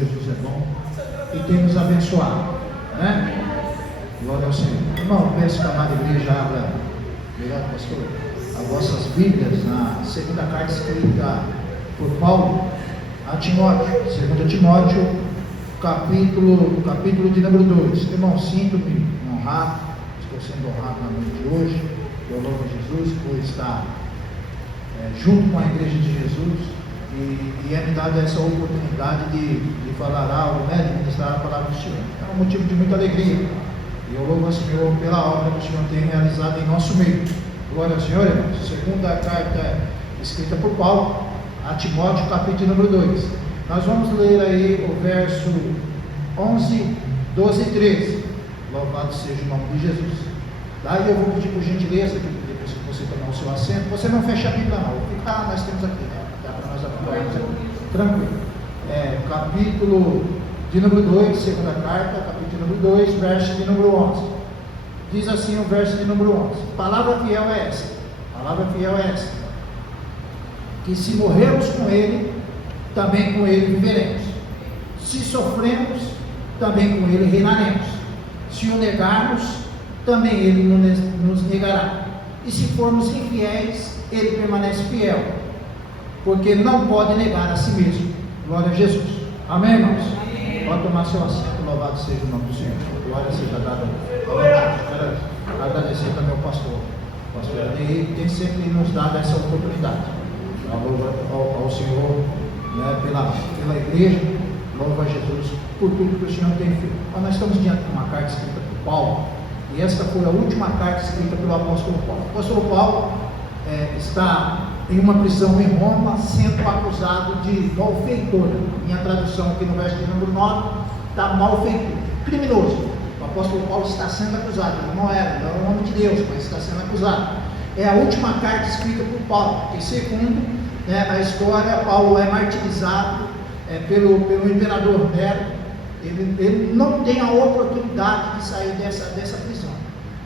Jesus é bom e tem nos abençoado, né? Glória ao Senhor. Irmão, peço que a amada igreja abra, obrigado, pastor, as vossas Bíblias na segunda carta escrita por Paulo a Timóteo, 2 Timóteo, capítulo de número 2. Irmão, sinto-me honrado, estou sendo honrado na noite de hoje, eu louvo a Jesus por estar junto com a igreja de Jesus e é me dada essa oportunidade de falar algo, né, de ministrar a palavra do Senhor. É um motivo de muita alegria e eu louvo ao Senhor pela obra que o Senhor tem realizado em nosso meio. Glória ao Senhor, irmãos. Segunda carta escrita por Paulo a Timóteo, capítulo número 2. Nós vamos ler aí o verso 11, 12 e 13. Louvado seja o nome de Jesus. Daí eu vou pedir por gentileza que depois que você tomar o seu assento, você não fecha a Bíblia não, nós temos aqui, né? Dá para nós acompanharmos aqui, tranquilo. Capítulo de número 2, segunda carta, capítulo número 2, verso de número 11. Diz assim o verso de número 11: palavra fiel é esta, que se morrermos com Ele, também com Ele viveremos. Se sofremos, também com Ele reinaremos. Se o negarmos, também Ele nos negará. E se formos infiéis, Ele permanece fiel, porque não pode negar a si mesmo. Glória a Jesus. Amém, irmãos? Amém. Pode tomar seu assento, louvado seja o nome do Senhor. Glória seja dada. Quero agradecer também ao pastor Adair, que tem sempre nos dado essa oportunidade. Ao Senhor, né, pela igreja, louva a Jesus por tudo que o Senhor tem feito. Mas nós estamos diante de uma carta escrita por Paulo, e esta foi a última carta escrita pelo apóstolo Paulo. O apóstolo Paulo está em uma prisão em Roma, sendo acusado de malfeitor. Minha tradução aqui no verso de número 9 está malfeitor, criminoso. O apóstolo Paulo está sendo acusado. Ele não era o nome de Deus, mas está sendo acusado. É a última carta escrita por Paulo, porque segundo a história, Paulo é martirizado pelo imperador Nero. Ele não tem a oportunidade de sair dessa prisão.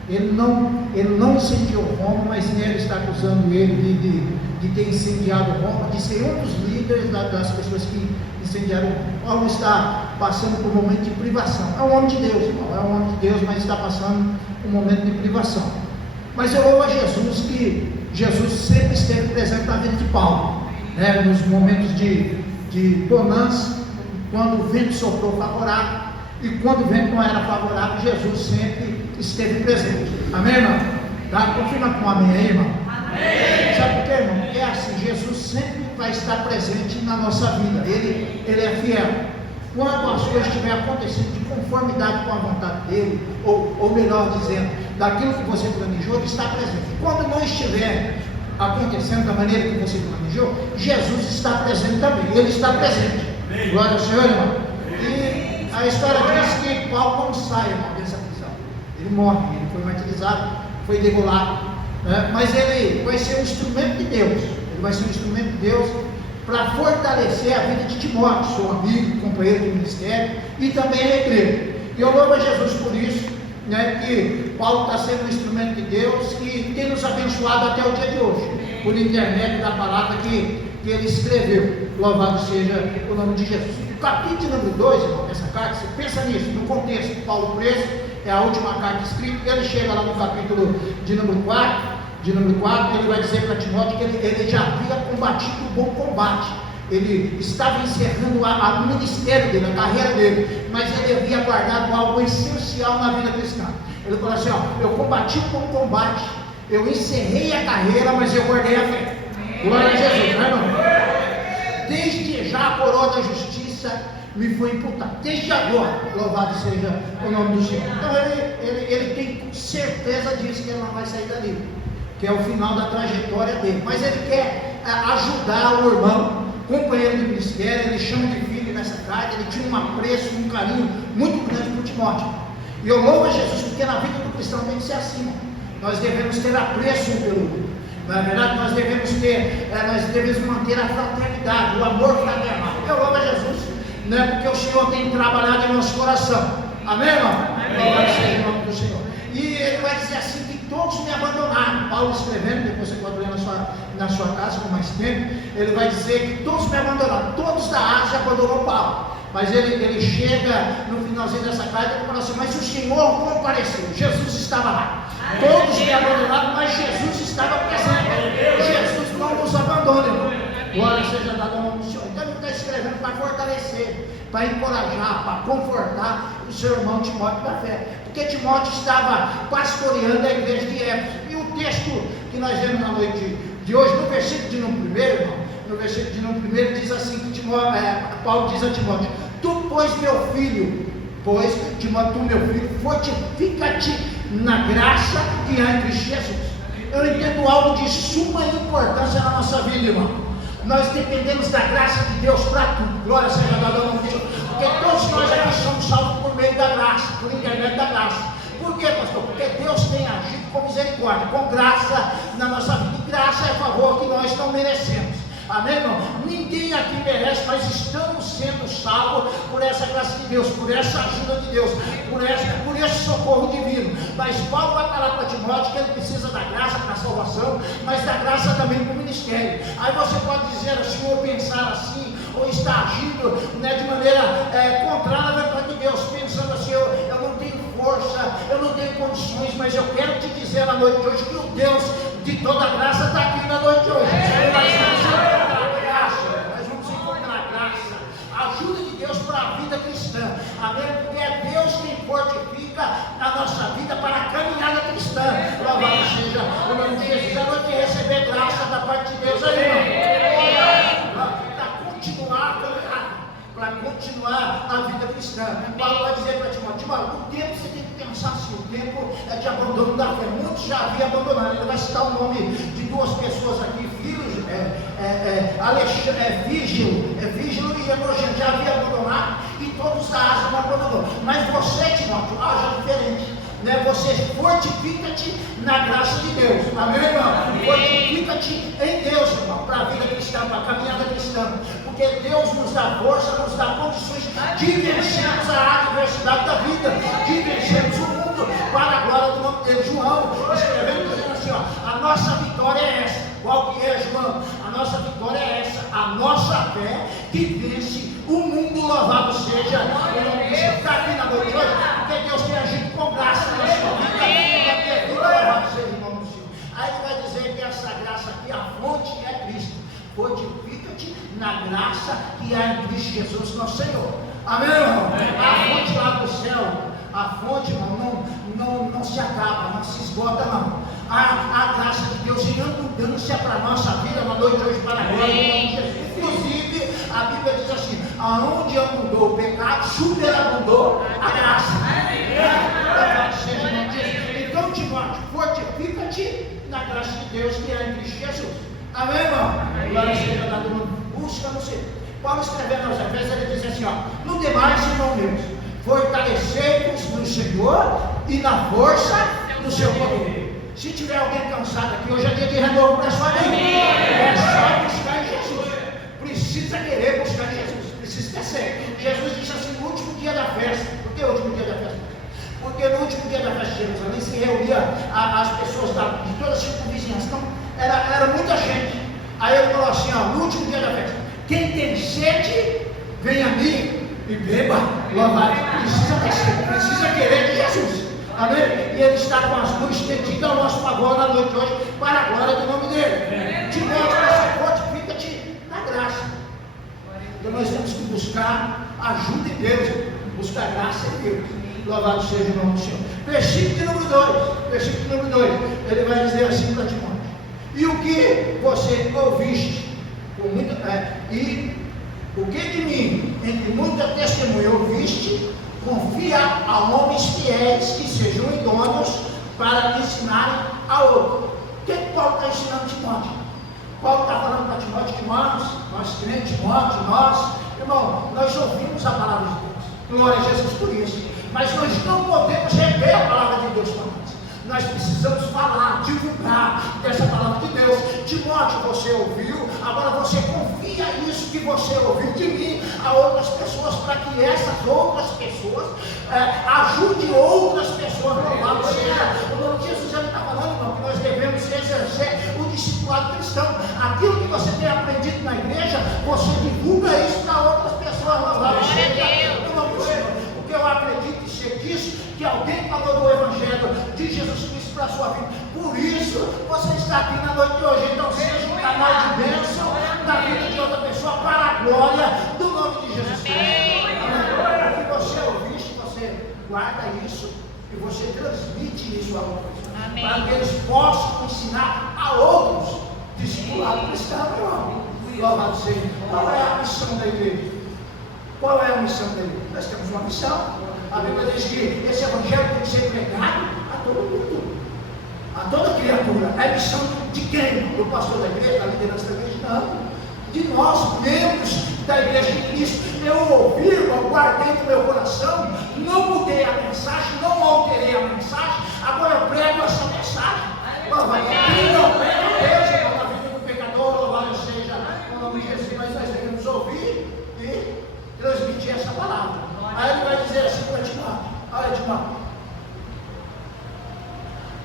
Ele não incendiou Roma, mas Nero está acusando ele de ter incendiado Roma, de ser um dos líderes das pessoas que incendiaram Roma. Paulo está passando por um momento de privação. É um homem de Deus, irmão, é um homem de Deus, mas está passando um momento de privação. Mas eu louvo a Jesus, que Jesus sempre esteve presente na vida de Paulo, né? Nos momentos de bonança, quando o vento soprou favorável, e quando o vento não era favorável, Jesus sempre esteve presente. Amém, irmão? Tá? Confirma com um amém aí, irmão? Amém. Sabe por quê, irmão? Porque é assim, Jesus sempre vai estar presente na nossa vida. Ele é fiel. Quando as coisas estiverem acontecendo de conformidade com a vontade dele, ou melhor dizendo, daquilo que você planejou, ele está presente. Quando não estiver acontecendo da maneira que você planejou, Jesus está presente também. Ele está presente. Glória ao Senhor, irmão. E a história diz que Paulo não sai, irmão, dessa prisão. Ele morre, ele foi martirizado, foi degolado, né? Mas ele vai ser um instrumento de Deus. Ele vai ser um instrumento de Deus para fortalecer a vida de Timóteo, seu amigo, companheiro de ministério, e também a igreja. E eu louvo a Jesus por isso, né, que Paulo está sendo um instrumento de Deus e tem nos abençoado até o dia de hoje, por intermédio da palavra que ele escreveu. Louvado seja o nome de Jesus. O capítulo número 2, irmão, dessa carta, você pensa nisso, no contexto, Paulo preso, é a última carta escrita, ele chega lá no capítulo de número 4, ele vai dizer para Timóteo que ele já havia combatido o bom combate. Ele estava encerrando o ministério dele, a carreira dele, mas ele havia guardado algo essencial na vida cristã. Ele falou assim: eu combati o bom combate, eu encerrei a carreira, mas eu guardei a fé. Glória a Jesus, não é, irmão? Desde já a coroa da justiça me foi imputada, desde agora, louvado seja o nome do Senhor. Então ele tem certeza disso, que ele não vai sair dali, que é o final da trajetória dele, mas ele quer ajudar o irmão, companheiro de ministério. Ele chama de filho nessa carta. Ele tinha um apreço, um carinho muito grande por Timóteo, e eu louvo a Jesus, porque na vida do cristão tem que ser assim. Nós devemos ter apreço um pelo outro, na verdade nós devemos manter a fraternidade, o amor fraternal. Eu louvo a Jesus, né, porque o Senhor tem trabalhado em nosso coração. Amém, irmão? Louvado seja o nome do Senhor. E ele vai dizer assim, que todos me abandonaram. Paulo escrevendo, depois você pode ler na sua casa com mais tempo, ele vai dizer que todos me abandonaram. Todos da Ásia abandonou Paulo. Mas ele chega no finalzinho dessa carta e fala assim: mas o Senhor compareceu, Jesus estava lá. Todos me abandonaram, mas Jesus estava presente. Jesus não nos abandona, irmão. Glória seja dada ao nome do Senhor. Então ele está escrevendo para fortalecer, para encorajar, para confortar o seu irmão Timóteo da fé. Porque Timóteo estava pastoreando a igreja de Éfeso. E o texto que nós vemos na noite de hoje, no versículo de número 1, irmão, no versículo de número 1 diz assim que Paulo diz a Timóteo: tu, pois, meu filho, Timóteo, tu, meu filho, fortifica-te na graça que há em Cristo Jesus. Eu entendo algo de suma importância na nossa vida, irmão. Nós dependemos da graça de Deus para tudo. Glória seja dada ao nome de Deus. Porque todos nós aqui somos salvos por meio da graça, por intermédio da graça. Por quê, pastor? Porque Deus tem agido com misericórdia, com graça na nossa vida. E graça é favor que nós não merecemos. Amém, irmão? Ninguém aqui merece, mas estamos sendo salvos por essa graça de Deus, por essa ajuda de Deus, por esse socorro divino. Mas Paulo vai falar para Timóteo que ele precisa da graça para a salvação, mas da graça também para o ministério. Aí você pode dizer assim, ou pensar assim, ou estar agindo, né, de maneira contrária à vontade de Deus, pensando assim: eu não tenho força, eu não tenho condições. Mas eu quero te dizer na noite de hoje que o Deus de toda graça está aqui na noite de hoje. Nós vamos encontrar graça, ajuda de Deus para a vida cristã. Amém? Porque é Deus quem fortifica a nossa vida para a caminhada cristã. Louvado seja o nome de Jesus. A noite de receber graça da parte de Deus aí, irmão. Para continuar a vida cristã. Paulo vai dizer para Timóteo: o tempo você tem que pensar assim, o tempo é de abandono da fé. Muitos já haviam abandonado. Ele vai citar o nome de duas pessoas aqui, filhos, Fígilo e Hemorragente, já havia abandonado, e todos da Ásia não abandonou. Mas você, Timóteo, haja diferente. Né? Você fortifica-te na graça de Deus. Amém, irmão? Fortifica-te em Deus, irmão, para a vida cristã, para a caminhada cristã. Porque Deus nos dá força, nos dá condições de vencermos a adversidade da vida, de vencermos o mundo para a glória do nome dele. João escrevendo, dizendo assim: a nossa vitória é essa. Qual que é, João? A nossa vitória é essa, a nossa fé que vence o mundo. Louvado seja o nome de Jesus. Está aqui na noite de hoje, porque Deus tem agido com graça na sua vida. Louvado seja o nome do Senhor. Aí ele vai dizer que essa graça aqui, a fonte é Cristo. Fortifica-te na graça que há em Cristo Jesus, nosso Senhor. Amém, irmão? A fonte lá do céu, a fonte, irmão, não se acaba, não se esgota, não. A graça de Deus em abundância para a nossa vida na noite de hoje, para a glória do nome de Jesus. Inclusive, a Bíblia diz assim: aonde abundou o pecado, superabundou a graça. Então, Timóteo, fortifica-te na graça de Deus que há em Cristo Jesus. Amém, irmão? Glória seja dada ao nome. Busca no Senhor. Paulo escrevendo aos Efésios, ele diz assim: no demais, irmão meus, fortalecei-vos no Senhor e na força do seu poder. Se tiver alguém cansado aqui, hoje é dia de renovo para a sua vida. É só buscar em Jesus. Precisa querer buscar em Jesus. Precisa ter. Jesus disse assim no último dia da festa. Por que o último dia da festa? Porque no último dia da festa de Jerusalém se reunia as pessoas de toda a circunvizinhança. Então, era muita gente. Aí ele falou assim: no último dia da festa, quem tem sede, vem a mim e beba. Precisa ter sede, precisa querer de Jesus. Amém? E ele está com as mãos estendidas ao nosso favor na noite de hoje, para a glória do nome dele. Timóteo, fortifica-te na graça. Então nós temos que buscar ajuda em Deus, buscar graça em Deus. Louvado seja o nome do Senhor. Versículo de número 2, ele vai dizer assim para Timóteo: e o que você ouviste, e o que de mim, entre muita testemunha ouviste, confia a homens fiéis que sejam idôneos para ensinarem a outro. O que Paulo está ensinando Timóteo? Paulo está falando para Timóteo: irmãos, nós crentes, Timóteo, irmão, nós ouvimos a palavra de Deus. Glória a Jesus por isso. Mas nós não podemos rever a palavra de Deus para nós. Nós precisamos falar, divulgar dessa palavra de Deus. Timóteo, você ouviu, agora você confia isso que você ouviu de mim a outras pessoas, para que essas outras pessoas ajudem outras pessoas. Louvado seja o nome de Jesus. Ele está falando, irmão, que nós devemos exercer o discipulado cristão. Aquilo que você tem aprendido na igreja, você divulga isso para outras pessoas. Louvado seja ninguém falou do Evangelho de Jesus Cristo para a sua vida. Por isso, você está aqui na noite de hoje. Então, seja um canal de bênção na vida de outra pessoa para a glória do nome de Jesus Cristo. O que você ouviste, você guarda isso e você transmite isso a outros. Para que eles possam ensinar a outros discipulado cristão, meu irmão. Louvado seja. Qual é a missão da igreja? Qual é a missão da igreja? Nós temos uma missão. A Bíblia diz que esse evangelho tem que ser pregado a todo mundo, a toda criatura. É missão de quem? Do pastor da igreja, da liderança da igreja? Não. De nós, membros da igreja de Cristo. Eu ouvi, eu guardei no meu coração, não mudei a mensagem, não alterei a mensagem, agora eu prego essa mensagem. Quem não prega Deus, na vida do pecador, louvado seja o nome de Jesus, mas nós devemos ouvir e transmitir essa palavra. Aí ele vai dizer assim para Timóteo: olha, Timóteo,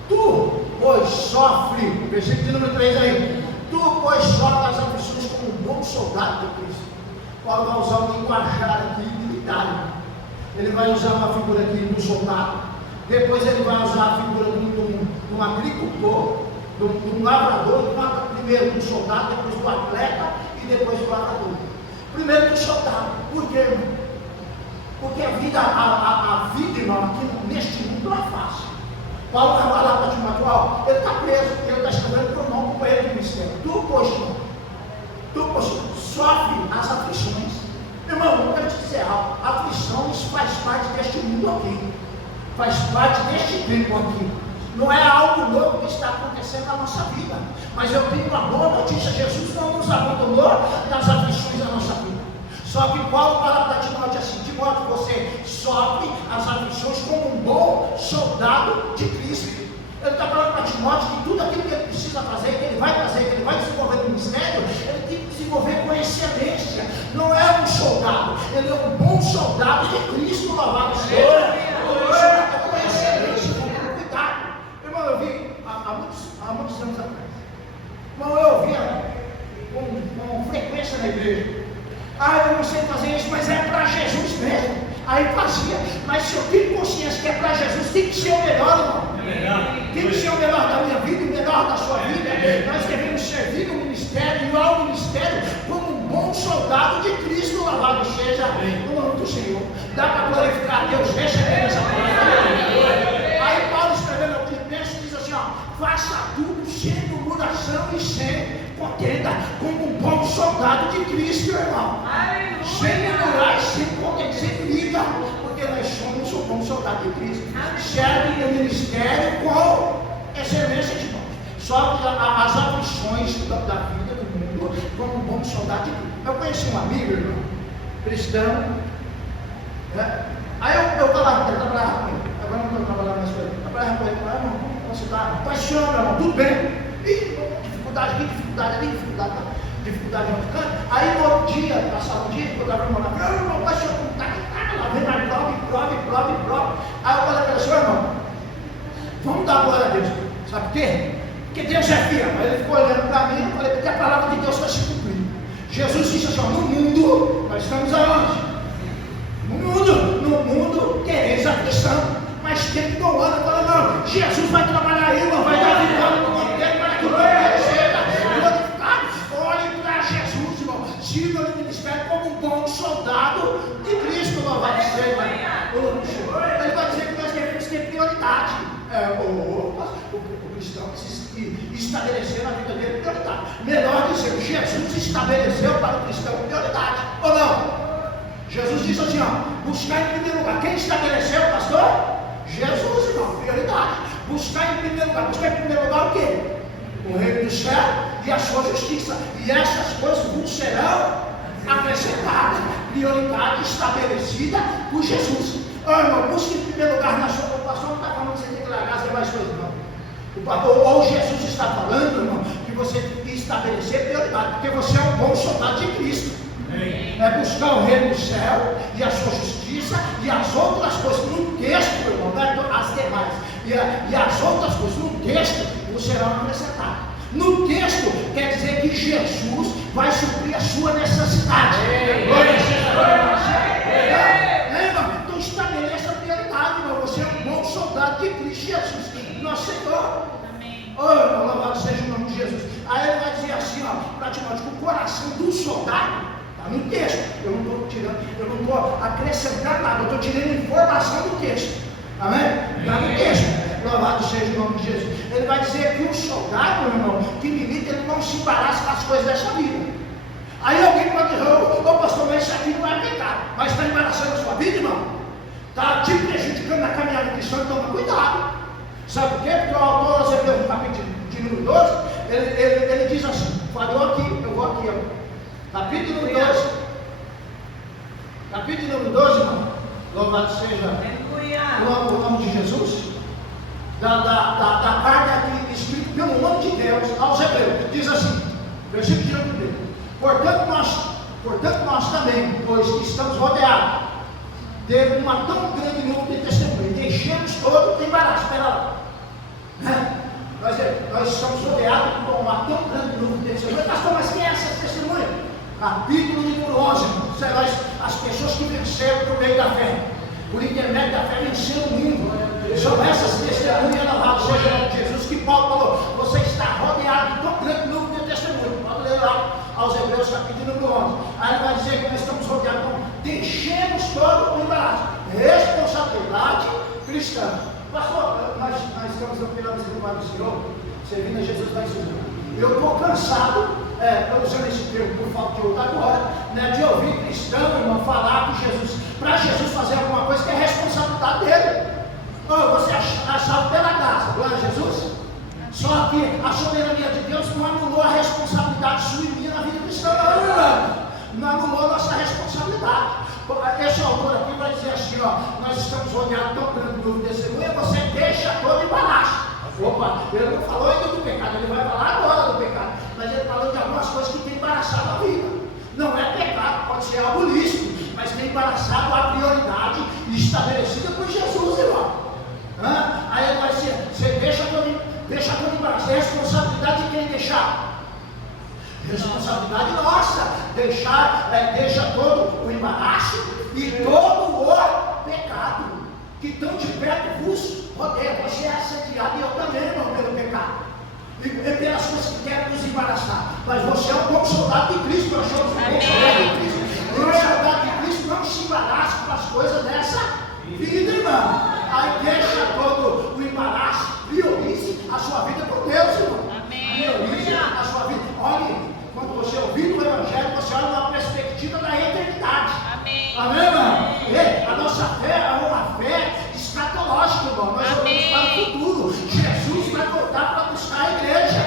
tu, pois, sofre, versículo de número 3 aí, tu, pois, sofre as aflições como um bom soldado de Cristo. Paulo vai usar um linguajar aqui militar. Ele vai usar uma figura aqui do soldado, depois ele vai usar a figura de um agricultor, de um lavrador, primeiro do soldado, depois do atleta e depois do lavrador. Primeiro do soldado. Por quê, irmão? Porque a vida, irmão, aqui neste mundo não é fácil. Paulo vai falar para Timóteo: ele está preso, ele está escrevendo para o nome com ele do ministério. Tu, pois, sofre as aflições. Irmão, eu quero te dizer algo: aflições faz parte deste mundo aqui, faz parte deste tempo aqui. Não é algo novo que está acontecendo na nossa vida, mas eu tenho uma boa notícia: Jesus não nos abandonou nas aflições da nossa vida. Só que Paulo fala para Timóteo assim: Timóteo, você sofre as aflições como um bom soldado de Cristo. Ele está falando para Timóteo que tudo aquilo que ele precisa fazer, que ele vai fazer, que ele vai desenvolver no ministério, ele tem que desenvolver com excelência. Não é um soldado, ele é um bom soldado de Cristo, louvado seja. Com excelência, com cuidado. Irmão, eu vi há muitos anos atrás. Irmão, eu ouvia com frequência na igreja: eu não sei fazer isso, mas é para Jesus mesmo. Aí fazia, mas se eu tenho consciência que é para Jesus, tem que ser o melhor, irmão. Tem que ser o melhor da minha vida, o melhor da sua vida. Nós devemos servir no ministério e ao ministério como um bom soldado de Cristo, louvado seja o nome do Senhor. Dá para glorificar a Deus, recebendo essa palavra. Aí Paulo escrevendo ao Filipenses diz assim: faça tudo sem murmuração e sem contenda, como um bom soldado de Cristo, irmão. Sem murmurar e sem contenda, sem briga, porque nós somos um bom soldado de Cristo. Serve no ministério com excelência, irmão. Só que as aflições da vida do mundo, como um bom soldado de Cristo. Eu conheci um amigo, irmão, cristão, né? Aí eu trabalhava com ele. Agora não estou trabalhando mais com ele. Eu trabalhava com ele, irmão, como você está? Paixão, meu irmão, tudo bem. Dificuldade aqui, dificuldade ali, dificuldade em outro canto. Aí no outro dia, passava um dia, eu estava irmão lá, irmão, paixão, lá vem mais prova. Aí eu falei para ele: irmão, vamos dar glória a Deus. Sabe por quê? Porque Deus é fiel. Aí ele ficou olhando para mim, eu falei: porque a palavra de Deus vai se cumprir. Jesus disse assim: no mundo, nós estamos aonde? No mundo quereis aflição, mas tem que não anda. Eu falei: não, Jesus vai trabalhar aí, irmão, vai dar vitória no mundo dele, para que o mundo seja glorificado. Olhe para Jesus, irmão, siga no ministério como um bom soldado de Cristo, louvado seja. Ele vai dizer que nós devemos ter prioridade. O cristão precisa estabelecer na vida dele prioridade. Melhor dizer, Jesus estabeleceu para o cristão prioridade, ou não? Jesus disse assim: buscar em primeiro lugar. Quem estabeleceu, pastor? Jesus, irmão, prioridade. Buscar em primeiro lugar o quê? O reino do céu e a sua justiça. E essas coisas vos serão acrescentadas. Prioridade estabelecida por Jesus. Irmão, busque em primeiro lugar na sua ocupação. Não está falando que você tem que largar as demais coisas, não. Ou Jesus está falando, irmão, que você tem que estabelecer prioridade, porque você é um bom soldado de Cristo. É buscar o reino do céu e a sua justiça e as outras coisas no texto, irmão, as demais. E as outras coisas no texto serão acrescentadas. No texto quer dizer que Jesus vai suprir a sua necessidade. Irmão, então estabeleça a prioridade, irmão. Você é um bom soldado soldado, está no texto. Eu não estou acrescentando nada, eu estou tirando informação do texto. Amém? Está no texto. Louvado seja o nome de Jesus. Ele vai dizer que o soldado, meu irmão, que milita, ele não se embaraça com as coisas dessa vida. Aí alguém pode dizer, ô pastor, mas isso aqui não é pecado. Mas está embaraçando a sua vida, irmão? Está te prejudicando na caminhada cristã, toma cuidado. Sabe por quê? Porque o autor aos Hebreus, no capítulo de número 12, ele diz assim, falou aqui, eu vou aqui, ó. Capítulo 12. Capítulo número 12, irmão. Louvado seja o nome de Jesus. Da carta aqui escrita pelo nome de Deus aos Hebreus. Diz assim, versículo de número 1. Portanto nós também, pois que estamos rodeados de uma tão grande nuvem de testemunhas, deixemos todo o embaraço. Espera lá. Nós estamos rodeados por uma tão grande nuvem de testemunhas. Pastor, mas quem é essa testemunha? Capítulo número 11, as pessoas que venceram por meio da fé, por intermédio da fé, venceram o mundo. São essas testemunhas, louvado seja Jesus, que Paulo falou, você está rodeado de tão grande número de testemunhas. Pode ler lá aos Hebreus, capítulo número 11. Aí ele vai dizer que nós estamos rodeados, então deixemos todo o embaraço. Responsabilidade cristã. Pastor, nós estamos pela misericórdia do Senhor, servindo a Jesus da Senhora. Eu estou cansado, usando esse termo por falta de outra agora, né, de ouvir cristão, irmão, falar que Jesus, para Jesus fazer alguma coisa que é responsabilidade dele. Você é salvo pela graça, glória a Jesus. Só que a soberania de Deus não anulou a responsabilidade sua e minha na vida cristã, não, irmão. Não anulou a nossa responsabilidade. Esse autor aqui vai dizer assim, ó, nós estamos rodeados tão grande número de testemunha, você deixa todo embaraço. Opa, ele não falou ainda do pecado, ele vai falar agora do pecado, mas ele falou de algumas coisas que tem embaraçado a vida. Não é pecado, pode ser algo lícito, mas tem embaraçado a prioridade estabelecida por Jesus, irmão. Aí ele vai dizer, você deixa todo embaraço. É responsabilidade de quem deixar? Responsabilidade nossa. Deixa todo o embaraço e todo o pecado que tão de perto vos rodeia. Você é assediado e eu também, irmão, pelo pecado. E pelas coisas que querem nos embaraçar. Mas você é um bom soldado de Cristo. Nós somos um bom soldado de Cristo. E o soldado de Cristo não se embaraça com as coisas dessa vida, irmão. Aí deixa todo o embaraço, priorize a sua vida por Deus, irmão. Priorize a sua vida. Olhe, quando você ouvir o Evangelho, você olha uma perspectiva da eternidade. Amém, irmão? A nossa fé é uma fé escatológica, irmão. Nós olhamos para o futuro. Jesus vai voltar para buscar a igreja.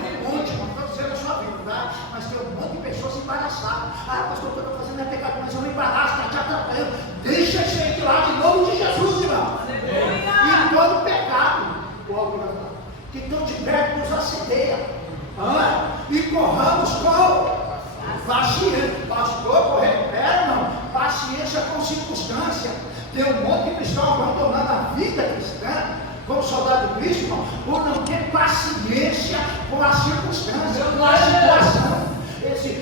Tem um monte, não estou dizendo a sua vida, tá? Mas tem um monte de pessoas embaraçadas. Pastor, o que eu estou fazendo é pecado, mas eu me embaraço, está te atrapalhando. Deixa isso aí de lado em nome de Jesus, irmão. E todo pecado, o autor vai falar, que tão de perto nos assedia. E corramos com paciência. Pastor, correr, irmão, paciência com circunstância. Tem um monte de cristão abandonando a vida cristã, como soldado de Cristo, irmão, por não ter paciência com a circunstância, com a situação.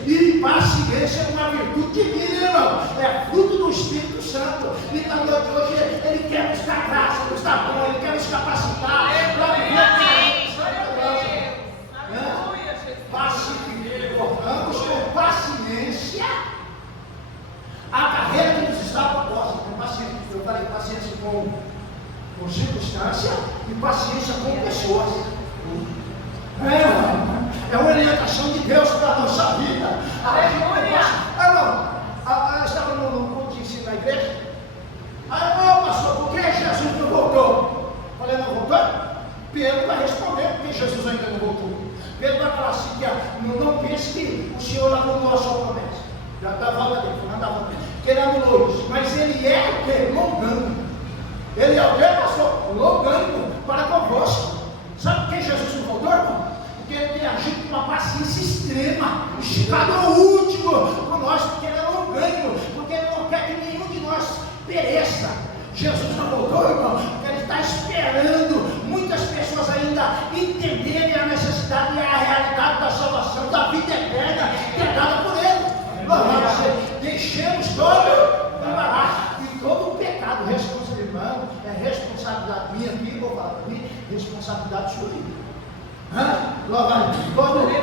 E paciência é uma virtude divina, irmão. É fruto do Espírito Santo. E na noite de hoje ele quer nos dar graça, nos dar dom, ele quer nos capacitar para viver. Corramos com paciência a carreira que nos está proposta. Com paciência. Eu falei paciência com circunstância e paciência com pessoas. É uma orientação de Deus para a nossa vida. Eu estava no culto de ensino na igreja. Aí, pastor, por que Jesus não voltou? Falei, não voltou? Pedro vai responder porque Jesus ainda não voltou. Pedro vai falar assim, não pense que o Senhor anulou a sua promessa. Já está falando dele, não está falando dele. Que ele anulou isso. Mas ele é o quê? Longânimo. Ele é o quê, pastor? Longânimo para convosco. Sabe por que Jesus não voltou, irmão? Porque ele tem agido com uma paciência extrema, esticado ao último por nós, porque ele é longânimo, porque ele não quer que nenhum de nós pereça. Jesus não voltou, irmão, porque ele está esperando muitas pessoas ainda entenderem a necessidade e a realidade da salvação, da vida eterna que é dada por ele. Louvado seja, deixemos todo o embaraço e todo o pecado. Irmão, é responsabilidade minha aqui, vou falar para mim, responsabilidade sua. Louvado, e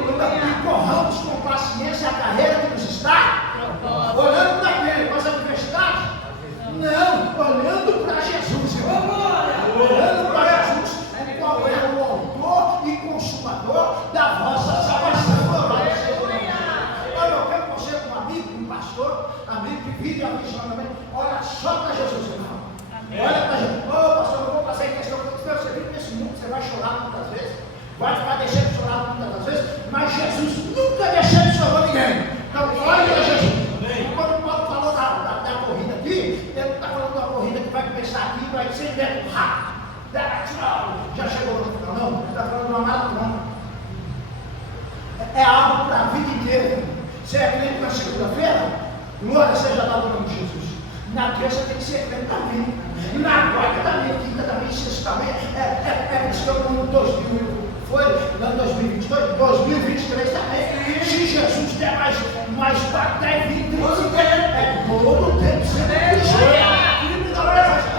é algo para a vida inteira. Você é crente na segunda-feira? Glória seja dada ao nome de Jesus. Na terça tem que ser crente também. Na quarta também, quinta também, sexta também. É cristão no 2000. Foi no 2022, 2023 também. Se Jesus der mais 10, 20, 30, é todo tempo sempre cristão.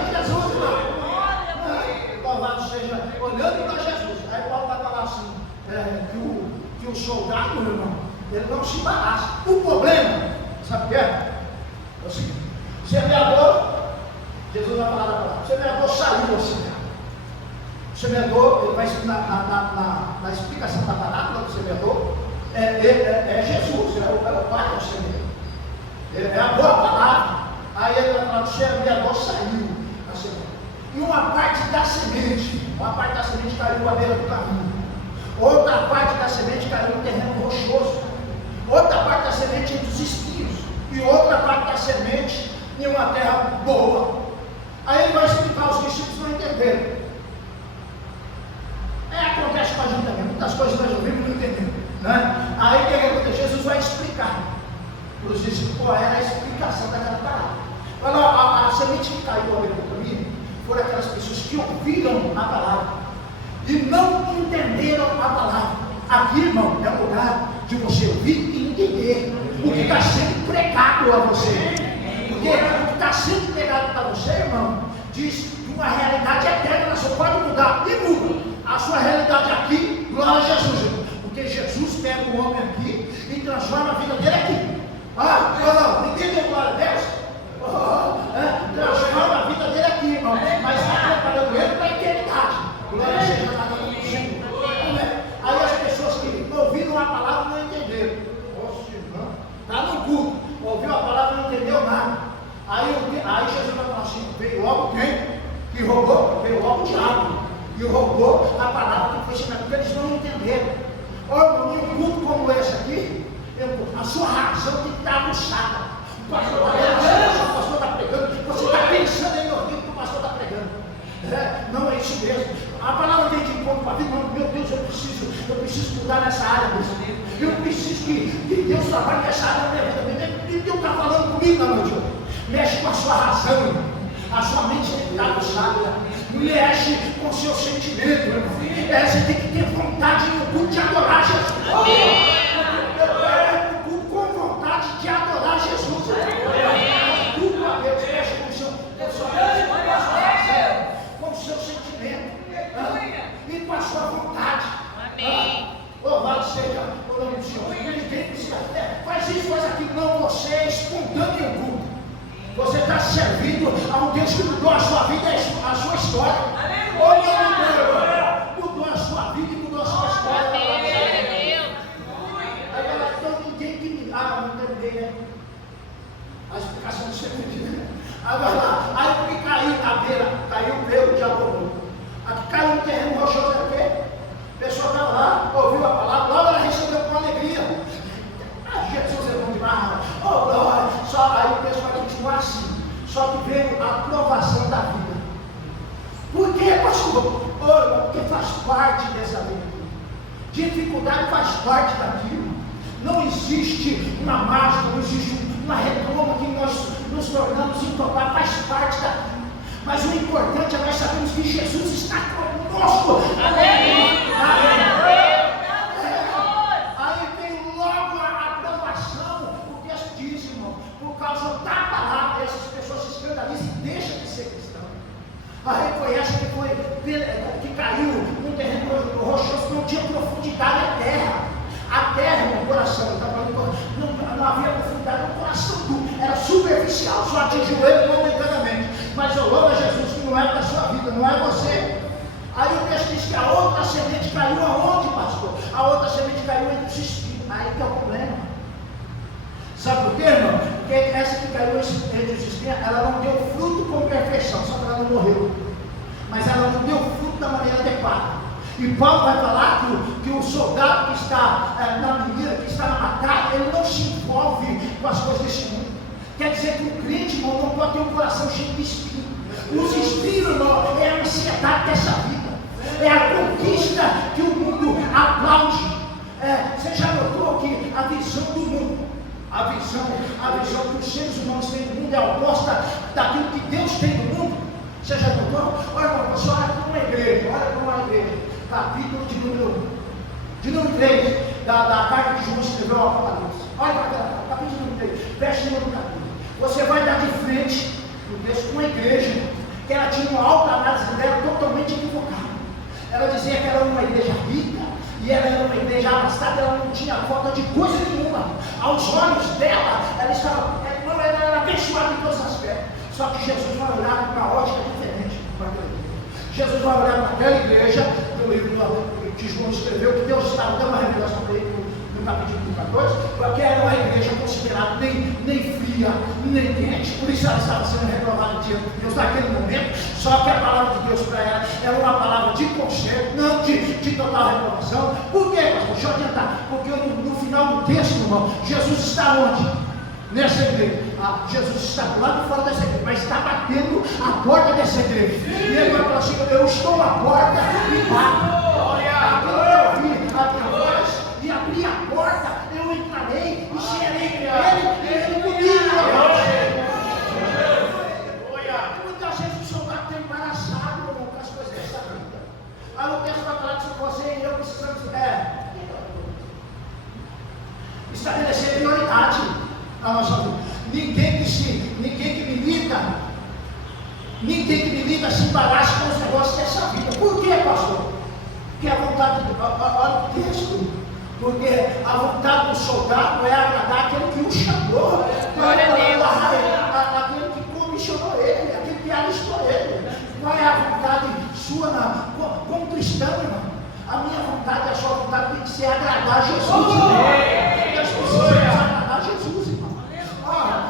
Jesus, não. Louvado seja, olhando para Jesus. Aí Paulo vai falar assim, que o soldado, meu irmão, ele não se embaraça. O problema, sabe o que é? É o seguinte, o semeador, Jesus vai falar da palavra, o semeador saiu assim. O semeador, ele vai na explicação da parábola do semeador, é Jesus, é o pai do semeador. É a boa palavra. Aí ele vai falar, o semeador saiu da semente. E uma parte da semente caiu à beira do caminho. Outra parte da semente caiu no terreno rochoso. Outra parte da semente entre os espinhos. E outra parte da semente em uma terra boa. Aí ele vai explicar, os discípulos não entenderam. Acontece com a gente também, muitas coisas nós ouvimos e não entendemos, né? Aí o que acontece? Jesus vai explicar para os discípulos qual era a explicação daquela palavra. A semente que caiu ao meio do caminho foram aquelas pessoas que ouviram a palavra e não entenderam a palavra. Aqui, irmão, é um lugar de você ouvir e entender o que está sendo pregado a você. Porque o que está sendo pregado para você, irmão, diz de uma realidade eterna, só pode mudar e muda. A sua realidade aqui, glória a Jesus, porque Jesus pega o homem aqui e transforma a vida dele aqui. Ninguém deu glória a Deus? Transforma a vida dele aqui, irmão, mas está preparando ele para a eternidade. Glória seja dada ao Senhor. Aí as pessoas que ouviram a palavra não entenderam. Está no culto, ouviu a palavra e não entendeu nada. Aí Jesus vai falar assim: veio logo quem? Que roubou? Veio logo o diabo. E roubou a palavra que foi ensinada, porque eles não entenderam. Olha, um culto como esse aqui, a sua razão tem que estar aguçada. O pastor está pregando, você está pensando em ouvir o que o pastor está pregando. Não é isso mesmo. A palavra tem de encontro para a vida. Meu Deus, eu preciso mudar nessa área. Eu preciso que Deus trabalhe nessa área da minha vida. E Deus está falando comigo na noite. Mexe com a sua razão, a sua mente tem que estar aguçada. Mexe com o seu sentimento, irmão. Você tem que ter vontade no culto de adorar Jesus. Com vontade de adorar Jesus. Tudo a Deus mexe com o seu sentimento, com o seu sentimento e com a sua vontade. Louvado seja o nome do Senhor. Ninguém precisa faz isso, faz aquilo. Não, você é espontâneo no culto. Você está servindo a um Deus que mudou a sua vida e a sua história. Mudou a sua vida e mudou a sua história. Então ninguém que me. Não entendi, né? A explicação do Senhor. Aí porque caiu na beira, caiu o pelo de algodão. Aqui caiu no terreno rochoso, é o quê? A pessoa estava lá, ouviu a palavra, logo ela recebeu com alegria. Jesus é bom demais. Glória. Aí o pessoal continua assim. Só que veio a aprovação da vida. Por quê, pastor? Porque faz parte dessa vida. Dificuldade faz parte daquilo. Não existe uma mágica, não existe uma retoma que nós nos tornamos intocáveis, faz parte daquilo. Mas o importante é nós sabermos que Jesus está conosco. Amém. Aí vem logo a aprovação. O texto diz, irmão, por causa da palavra, essas pessoas se escandalizam e deixam de ser cristãos. Reconhece que caiu num terreno rochoso, não tinha profundidade a terra. A terra no coração, não havia profundidade no coração, era superficial, só atingiu ele momentaneamente. Mas eu louvo a Jesus que não é para a sua vida, não é você. Aí o texto diz que a outra semente caiu aonde, pastor? A outra semente caiu entre os espinhos. Aí que é o problema. Sabe por quê, irmão? Porque essa que caiu entre os espinhos, ela não deu fruto com perfeição, só que ela não morreu. Mas ela não deu fruto da maneira adequada. E Paulo vai falar que o soldado que está na menina, que está na batalha, ele não se envolve com as coisas desse mundo. Quer dizer que o crente, irmão, não pode ter um coração cheio de espinho. Os espinhos, irmão, é a ansiedade dessa vida. É a conquista que o mundo aplaude. Você já notou que a visão do mundo, a visão que os seres humanos têm do mundo é oposta daquilo que Deus tem do mundo? Você já notou? Olha, você olha para uma igreja, capítulo de número 3, da carta que João escreveu ao Apocalipse. Olha para cá, capítulo número 3, verso número 14. Você vai dar de frente no texto com uma igreja que ela tinha uma autoanálise dela totalmente equivocada. Ela dizia que era uma igreja rica, e ela era uma igreja abastada, ela não tinha falta de coisa nenhuma. Aos olhos dela, ela era abençoada em todos os aspectos. Só que Jesus vai olhar com uma ótica diferente para aquela igreja. Jesus vai olhar para aquela igreja, do livro que João escreveu, que Deus estava dando uma revelação para ele no capítulo 14, porque era uma igreja considerada nem fria, nem quente, por isso ela estava sendo reprovada diante de Deus naquele momento. Só que a palavra de Deus para ela era uma palavra de conselho, não de total reprovação. Por quê, pastor? Deixa eu adiantar, porque no final do texto, irmão, Jesus está onde? Nessa igreja. Jesus está do lado de fora dessa igreja, mas está batendo a porta dessa igreja. E ele vai falar assim: eu estou à porta e bato. Aquilo que eu ouvi a minha voz e abrir a porta, eu entrarei e cheirei com ele e ele comigo. Muitas vezes o soldado está embaraçado com as coisas dessa vida. Aí o texto vai falar que você e eu precisamos estabelecer prioridade na nossa vida. Ninguém que milita se embaraça com os negócios dessa vida. Por quê, pastor? Porque a vontade olha o texto. Porque a vontade do soldado é agradar aquele que o chamou, aquele que comissionou ele, aquele que alistou ele. Qual é a vontade sua como cristão, irmão? A minha vontade, a sua vontade tem que ser agradar Jesus. Nós precisamos agradar Jesus, irmão.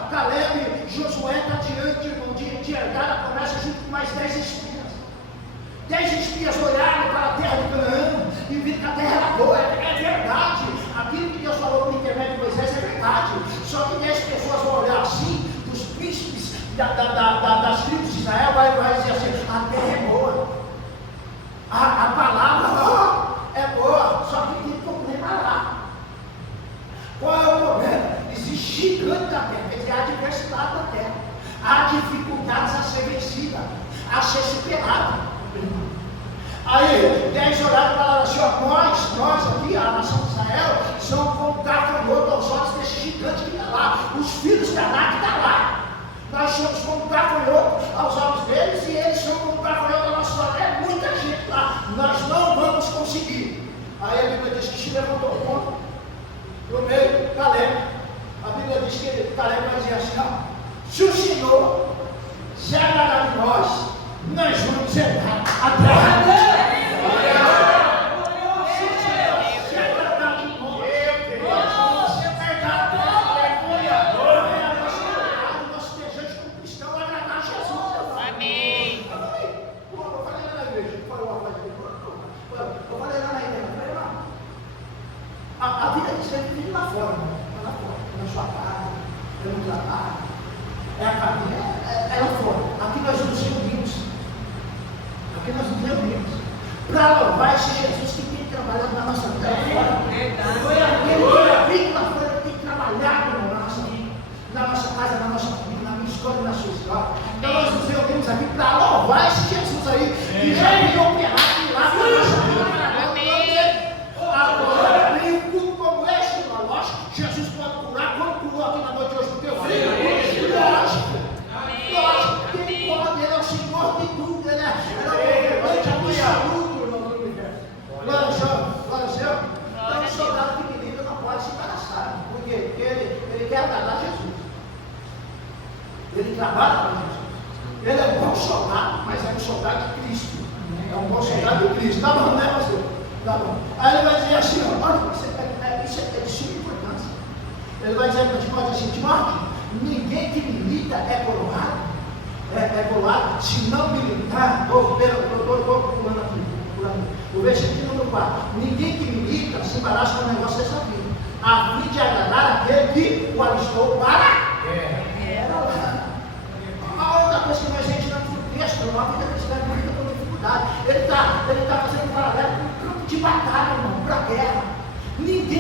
Caleb, Josué está diante, irmão, de herdar a promessa junto com mais 10 espias. 10 espias olharam para a terra de Canaã e viram que a terra era boa. É verdade, aquilo que Deus falou por intermédio de Moisés é verdade. Só que 10 pessoas vão olhar assim, dos príncipes das tribos de Israel, vai dizer assim: a terra é boa, a palavra é boa, só que tem problema lá. Qual é o problema? Existe gigante da terra, quer dizer, a diversidade da terra, há dificuldades a ser vencida, a ser superada. Aí 10 olharam e falaram assim: nós aqui, a nação de Israel, somos como gafanhoto aos olhos desse gigante que está lá, os filhos de Anak que estão lá. Nós somos como gafanhoto aos olhos deles, e eles são como gafanhoto ao nosso lado. É muita gente lá, nós não vamos conseguir. Aí a Bíblia diz que se levantou o ponto no meio, Caleb. A Bíblia diz que Caleb vai dizer assim: não, se o Senhor se agradar de nós vamos herdar a terra. Se o Senhor se agradar de nós vamos herdar a terra. É a nosso desejo como cristão agradar Jesus. Amém. Eu falei lá na igreja, eu falei lá na igreja, a vida de sempre vive lá fora, na sua casa, no trabalho, é a caminha, é lá fora. Aqui nós nos reunimos. Aqui nós nos reunimos para louvar esse Jesus que tem trabalhado na nossa terra. Foi aquele que vem lá fora que tem trabalhado na nossa casa, na nossa família, na minha história, na sua história. Então nós nos reunimos aqui para louvar esse Jesus aí que já veio operar lá para a nossa vida. Agora, em um culto como este, irmão, lógico, Jesus pode curar como curou aqui na noite de hoje do teu filho. Lógico, ele pode, ele é o Senhor de tudo, ele é o absoluto, irmão do universo. Glória ao Senhor. Então o soldado que milita não pode se embaraçar. Por quê? Porque ele quer agradar Jesus. Ele trabalha para Jesus. Ele é um bom soldado, mas é um soldado de Cristo. É um bom soldado de Cristo. Tá bom, né, pastor? Tá bom. Aí ele vai dizer assim: olha, isso é de suma importância. Ele vai dizer para Timóteo assim: Timóteo, ninguém que milita é coroado. É coroado se não militar. Estou pulando aqui. O versículo número 4: ninguém que milita se embaraça com o negócio dessa vida, a fim de agradar aquele que o alistou para. A outra coisa que nós ensinamos no texto, a vida cristã é muito com dificuldade. Ele está fazendo um paralelo com um campo de batalha, irmão, para a guerra. Ninguém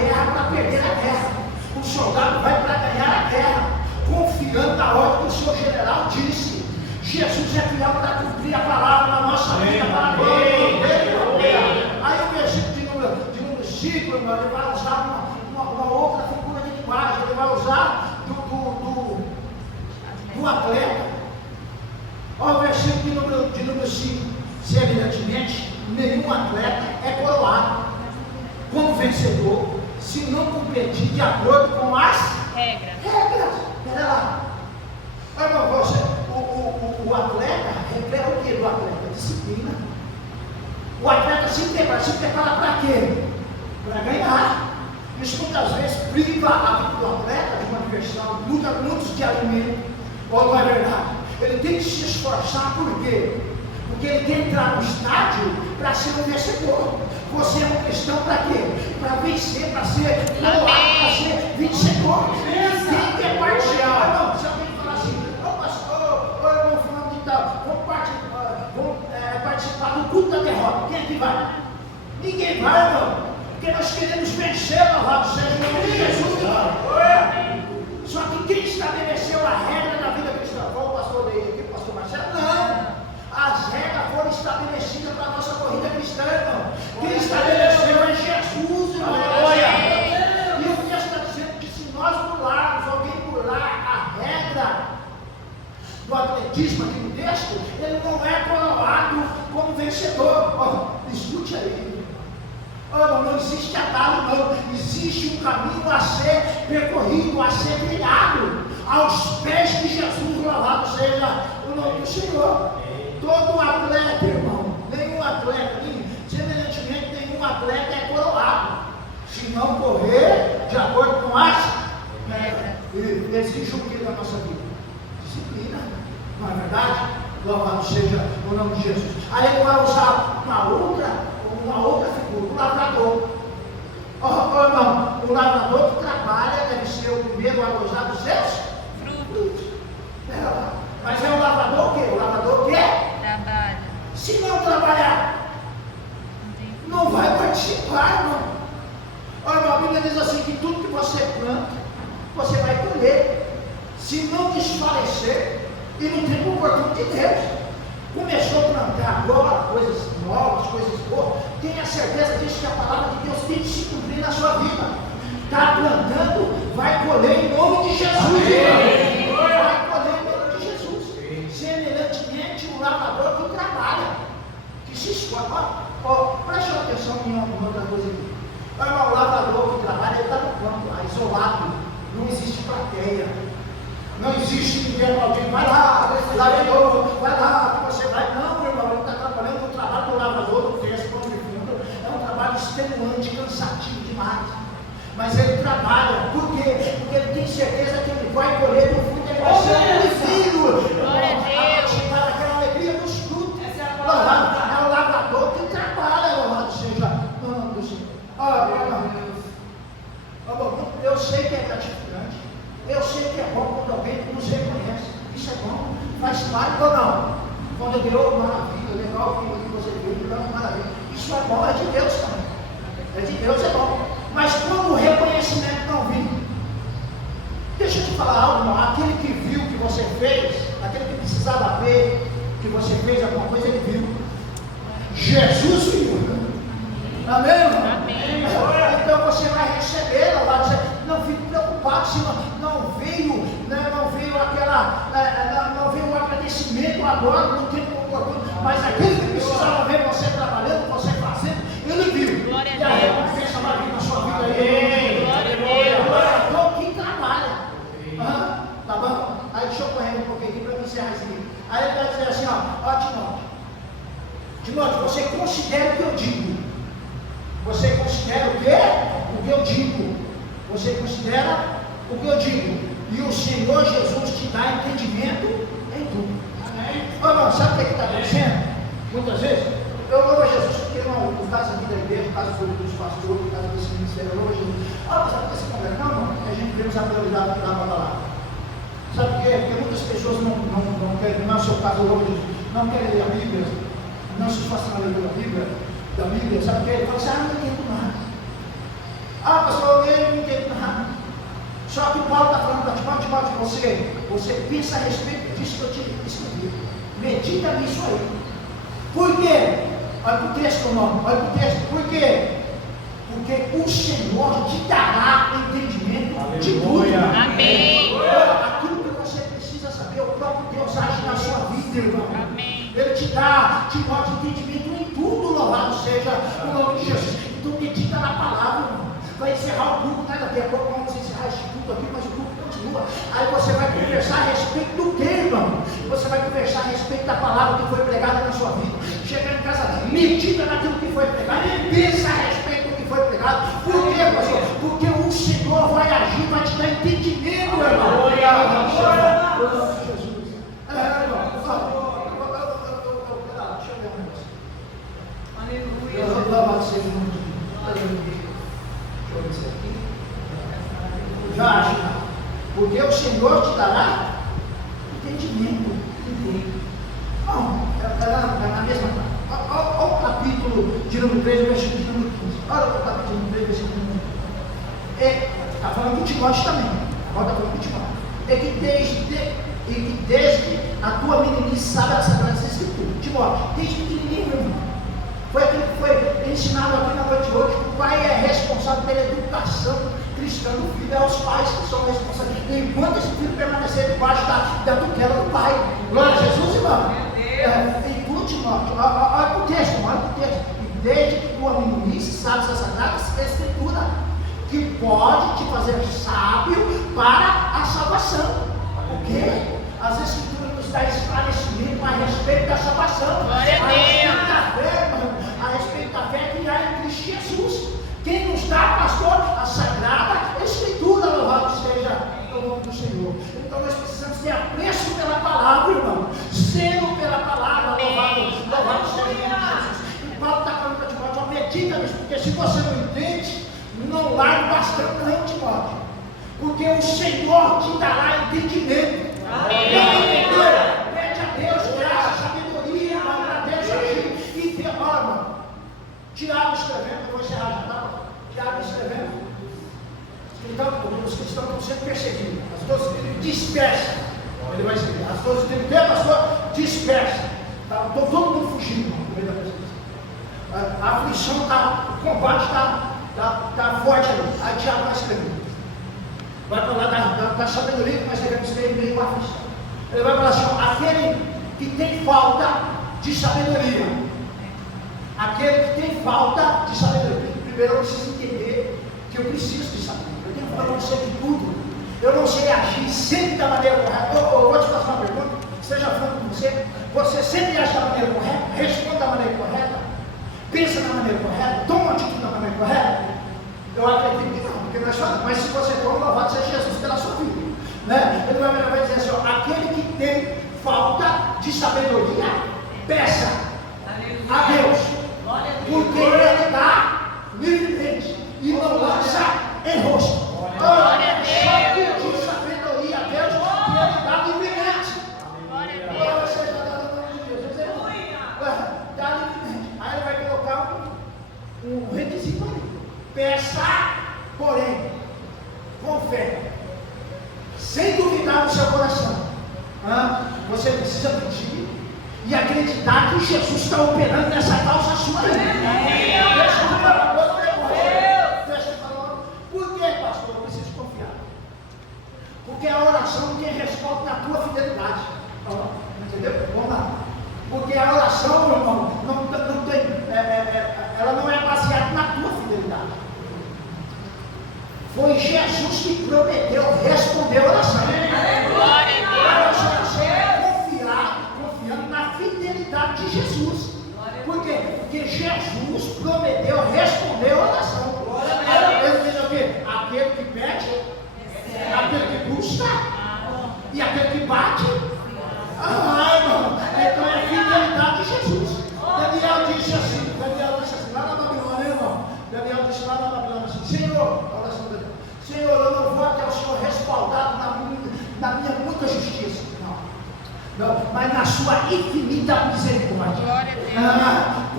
guerra para perder a guerra. O soldado vai para ganhar a guerra, confiando na ordem que o seu general disse. Jesus é fiel para cumprir a palavra na nossa vida, para a glória dele. Aí o versículo de número 5, irmão, ele vai usar uma outra figura de linguagem, ele vai usar do atleta. Olha o versículo de número 5. Semelhantemente, nenhum atleta é coroado como vencedor se não competir de acordo com as regras. Espera lá. Irmão, o atleta requer o que do atleta? Disciplina. O atleta se prepara para quê? Para ganhar. Isso muitas vezes priva a vida do atleta de uma diversão, muitos de alimento. Ou não é verdade? Ele tem que se esforçar, por quê? Porque ele quer entrar no estádio para ser um vencedor. Você é um cristão para quê? Para vencer, para ser coroado, para ser vencedor. Quem quer participar? Não, se alguém falar assim, pastor, irmão fulano de tal, vamos participar do culto da derrota. Quem é que vai? Ninguém vai, irmão. Porque nós queremos vencer, louvado seja o nome de Jesus, irmão. Só que quem estabeleceu a regra da vida cristã? Foi o pastor Deide aqui, o pastor Marcelo? Não. As regras foram estabelecidas para a nossa corrida cristã, irmão. Quem estabeleceu é Jesus, irmão. E o texto está dizendo que se nós burlarmos, alguém burlar a regra do atletismo aqui no texto, ele não é coroado como vencedor. Escute aí. Não existe atalho, não. Existe um caminho a ser percorrido, a ser trilhado aos pés de Jesus, louvado seja o nome do Senhor. Todo atleta, irmão, nenhum atleta, semelhantemente, nenhum atleta é coroado se não correr de acordo com as regras. Exige o que da nossa vida? Disciplina, não é verdade? Louvado seja o nome de Jesus. Aí ele vai usar uma outra figura, o lavrador. Irmão, o lavrador que trabalha deve ser o primeiro a gozar dos seus frutos. Mas é o lavrador o quê? O lavrador o quê? Trabalha. Se não trabalhar, não vai participar, irmão. Irmão, a Bíblia diz assim que tudo que você planta, você vai colher. Se não desfalecer, e no tempo oportuno de Deus. Começou a plantar agora coisas novas, coisas boas, tenha certeza disso, que a palavra de Deus tem que se cumprir na sua vida. Está plantando, vai colher em nome de Jesus. Vai colher em nome de Jesus. Semelhantemente, o lavrador que trabalha, que se esforça. Preste atenção em uma outra coisa aqui. O lavrador que trabalha, ele está no campo, isolado, não existe plateia. Não existe ninguém, alguém vai lá, lavrador, vai lá, que você vai. Não, meu irmão, ele está trabalhando no trabalho do lavrador, do texto, do fundo. É um trabalho extenuante, cansativo demais. Mas ele trabalha, por quê? Porque ele tem certeza que ele vai colher do fruto, ele vai ser um filho. A participar daquela alegria dos frutos. É o lavrador que trabalha, louvado seja o nome do Senhor. Eu sei que é gratificante. Eu sei que é bom quando alguém nos reconhece. Isso é bom, faz parte ou não? Quando deu maravilha, legal que você viu, não, maravilha. Isso é bom, é de Deus também. É de Deus, é bom. Mas quando o reconhecimento não vir, deixa eu te falar algo, irmão. Aquele que viu que você fez, aquele que precisava ver que você fez alguma coisa, ele viu. Jesus viu. Amém, irmão? Amém. Então você vai receber, não fique preocupado se não veio o agradecimento agora, no tempo oportuno, mas aquele que precisava ver você trabalhando, você fazendo, ele viu. Glória e a recompensa vai vir na sua vida aí. Glória. Quem trabalha. Tá bom? Aí deixa eu correr um pouquinho aqui para me encerrar isso aqui. Aí ele vai dizer assim, Timóteo, você considera o que eu digo. Você considera o quê? O que eu digo. Você considera o que eu digo. E o Senhor Jesus te dá entendimento em tudo. Amém? Irmão, sabe o que está acontecendo? Muitas vezes, eu louvo a Jesus porque o caso aqui da igreja, o caso dos pastores, o caso desse ministério, eu louvo a Jesus. Sabe o que você conversa? Não, a gente tem a prioridade que dá para falar. Sabe por quê? Porque muitas pessoas não querem, não é o seu caso, eu louvo a Jesus, não querem ler a Bíblia, não se esforçam na leitura da Bíblia, sabe o quê? Ele fala assim, não entendo nada. Ah, pastor, eu não entendo nada. Só que Paulo está falando para Timóteo, você pensa a respeito disso que eu te escrevi. Medita nisso aí. Por quê? Olha para o texto, irmão. Olha para o texto. Por quê? Porque o Senhor te dará entendimento de tudo. Amém. Aquilo que você precisa saber, o próprio Deus age na sua vida, irmão. Amém. Ele te dá entendimento em tudo, louvado seja o nome de Jesus. Então medita na palavra, irmão. Vai encerrar o culto, né? Daqui a pouco vamos encerrar esse culto aqui, mas o culto continua. Aí você vai conversar a respeito do que, irmão? Você vai conversar a respeito da palavra que foi pregada na sua vida. Chega em casa, medita naquilo que foi pregado e pensa a respeito do que foi pregado. Por quê, pastor? Porque o Senhor vai agir, vai te dar entendimento, irmão. Jesus. Louvado seja o nome de Deus. Aleluia. Deixa eu ver isso aqui. Já acho, porque o Senhor te dará entendimento. Bom, na mesma parte. Olha o capítulo de número 3, versículo de número 15. Olha o capítulo de número 3, versículo de número 15. Está falando de Timóteo também. Agora está falando de Timóteo. É que desde a tua meninice sabe as Sagradas Escrituras. Timóteo, desde pequenininho, meu irmão. Foi aquilo que foi ensinado aqui na noite de hoje. O pai é responsável pela educação cristã do filho. É os pais que são responsáveis. Enquanto esse filho permanecer debaixo da tutela do pai. Glória a Jesus, irmão. E tu, Timóteo, olha para o texto, olha para o texto. E desde que tua meninice sabes as Sagradas Escrituras, que pode te fazer sábio para a salvação. O quê? As Escrituras nos dão esclarecimento a respeito da salvação. Glória a Deus. A respeito da fé que há em Cristo Jesus. Quem nos dá, pastor? A Sagrada Escritura, louvado seja o nome do Senhor. Então nós precisamos ter apreço pela palavra, irmão. Zelo pela palavra, louvado seja o nome de Jesus. E Paulo está falando para Timóteo, medita nisso, porque se você não entende, não larga bastante não, Timóteo. Porque o Senhor te dará entendimento. Amém. Pede a Deus graça, sabedoria, para Deus agir. E Deus, olha, irmão, Tiago escrevendo, eu vou encerrar já, tá? Tiago escrevendo. Então, os cristãos estão sendo perseguidos. As 12 tribos dispersam. Ele vai escrever. As 12 tribos, pastor, dispersam. Tá? Todo mundo fugindo no meio da perseguição. A aflição está, o combate está forte ali. Aí Tiago vai escrever. Vai falar da sabedoria que nós devemos ter em meio à aflição. Ele vai falar assim: aquele que tem falta de sabedoria. Aquele que tem falta de sabedoria. Primeiro eu preciso entender que eu preciso de sabedoria. Eu tenho falta, eu não sei de tudo. Eu não sei agir sempre da maneira correta. Eu vou te fazer uma pergunta, seja franco com você. Você sempre age da maneira correta? Responde da maneira correta? Pensa da maneira correta? Toma uma atitude da maneira correta? Eu acredito que não, porque nós falamos. Mas se você for, louvado seja Jesus pela sua vida. Né? Ele vai dizer assim: ó, aquele que tem falta de sabedoria, peça a Deus. Porque Ele dá livremente e não lança em rosto. Glória a Deus. Só pedir sabedoria a Deus e Ele dá livremente. Glória a Deus. Glória seja dada no nome de Jesus. Dá livremente. Aí Ele vai colocar um requisito ali. Peça, porém, com fé, sem duvidar no seu coração. Você precisa pedir e acreditar que Jesus está operando nessa causa sua vida. Deixa eu falar, por que, pastor? Eu preciso confiar. Porque a oração não tem resposta na tua fidelidade. Entendeu? Vamos lá. Porque a oração, meu irmão, não tem, ela não é baseada na tua fidelidade. Foi Jesus que prometeu responder a oração. Glória a Deus. Você é confiando na fidelidade de Jesus. Por quê? Porque Jesus prometeu responder a oração. Ele diz o quê? Aquele que pede, aquele que busca e aquele que bate. Irmão, então é a fidelidade de Jesus. Daniel disse assim, lá na Babilônia, irmão. Daniel disse lá na Babilônia assim: Senhor, eu não vou até o Senhor respaldado na minha muita justiça. Não, mas na sua infinita misericórdia. Glória a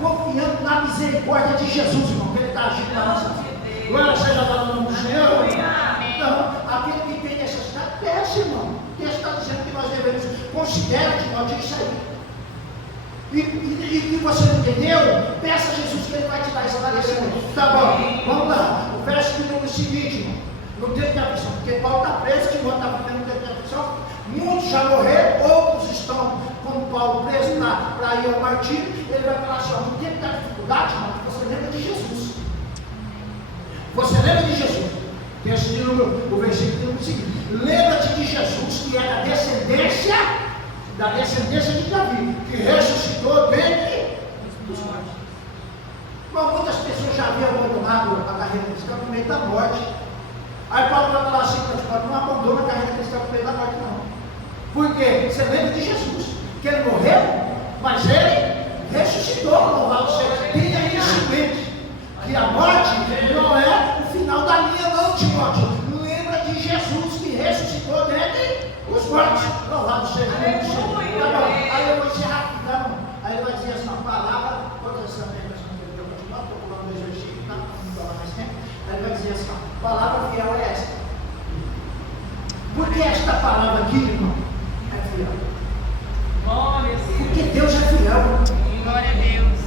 Deus. Confiando na misericórdia de Jesus, irmão, que Ele está agindo na nossa vida. Glória seja dada no nome do Senhor. Então, aquele que tem necessidade, peça, irmão. O texto está dizendo que nós devemos considerar de modo isso aí. E você não entendeu? Peça a Jesus que ele vai te dar esclarecimento. Tá bom, vamos lá. O verso que diz o seguinte, irmão. No tempo de aflição, porque Paulo está preso, Timóteo está vivendo no tempo de aflição. Muitos já morreram, outros estão como Paulo preso para ir ao martírio. Ele vai falar assim: no tempo da dificuldade, irmão, você lembra de Jesus. Você lembra de Jesus. Tem assim o versículo que diz o seguinte: lembra-te de Jesus, que é da descendência de Davi, que ressuscitou dentre os mortos. Mas muitas pessoas já haviam abandonado a carreira cristã no meio da morte. Aí Paulo vai falar assim: não abandona a carreira cristã no meio da morte, não. Porque você lembra de Jesus, que ele morreu, mas ele ressuscitou, louvado seja. Tenha isso em mente, que a morte não é o final da linha, não, Timóteo. Lembra de Jesus, que ressuscitou dentre os mortos, louvado seja o nome do Senhor. Aí eu vou encerrar rapidão. Aí ele vai dizer assim: uma palavra, proteção, eu continuar procurando o exercício, não vou falar mais tempo. Aí ele vai dizer assim: a palavra fiel é esta. Por que esta palavra aqui, irmão, é fiel? Porque Deus é fiel. Glória a Deus.